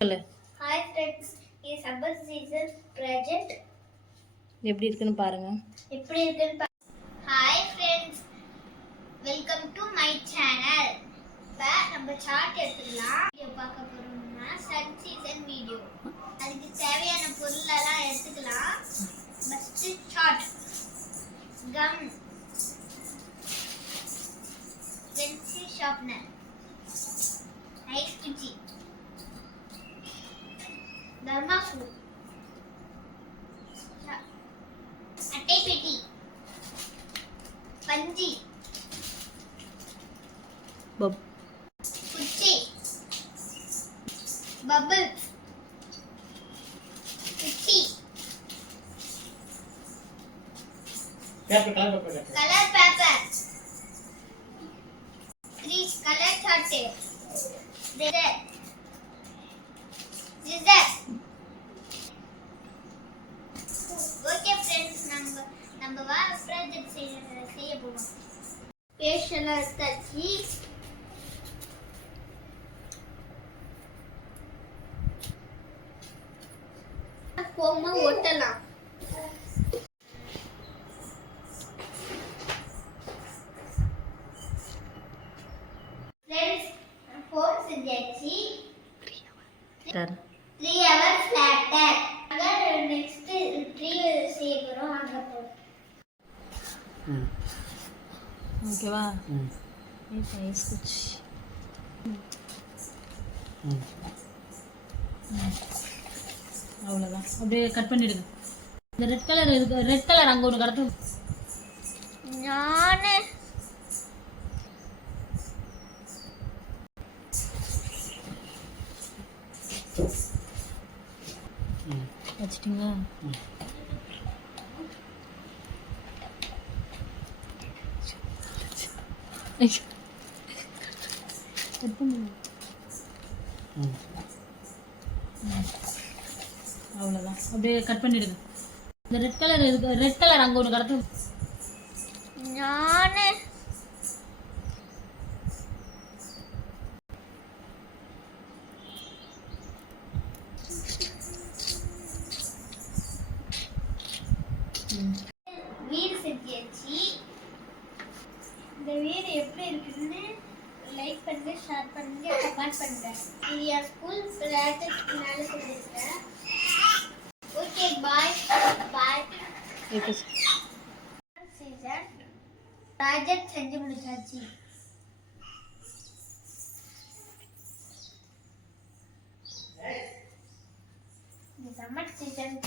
சொல்லு. Hi friends, இது summer season project எப்படி இருக்குன்னு பாருங்க. Hi friends, welcome to my channel. இப்போ நம்ம சார்ட் எடுத்துக்கலாம். வீடியோ பார்க்க போறோம்னா சன் சீசன் வீடியோ. அதுக்கு தேவையான பொருளெல்லாம் எடுத்துக்கலாம். First chart, gum, pencil sharpener, ice குச்சி, தர்மாக்கோல், அட்டை பெட்டி, பஞ்சி, குச்சி, பபிள்ஸ், குச்சி, colour paper, 3 colour chart, scissor. Okay friends, நம்ம ப்ராஜெக்ட் செய்ய போறோம். பேஷெல்லாம் எடுத்தாச்சு. ஃபோமை ஒட்டலாம். ஃப்ரெண்ட்ஸ், ஃபோம் செஞ்சாச்சு. 3 hours later. நெக்ஸ்ட் ட்ரீ செய்ய போறோம். அங்க போறோம். ஓகேவா? ஐஸ் குச்சி. அவ்வளோதான். அப்படியே கட் பண்ணிடுங்க. இந்த ரெட் கலர் அங்கே ஒன்று கடத்து. நானே வச்சிட்டிங்களா? அவ்வளோதான். அப்படியே கட் பண்ணிடுங்க. இந்த ரெட் கலர் அங்கே ஒன்று கடத்து. நானே வீடு செஞ்சாச்சு. இந்த வீடு எப்படி இருக்குன்னு லைக் பண்ணுங்க, ஷேர் பண்ணுங்க, கமெண்ட் பண்ணுங்க. இது என் ஸ்கூல் ப்ராஜெக்ட்னால செஞ்சிருக்கேன். ஓகே, பாய் பாய். சீசன் ப்ராஜெக்ட் செஞ்சு முடிச்சாச்சு. இந்த சம்மர் சீசன்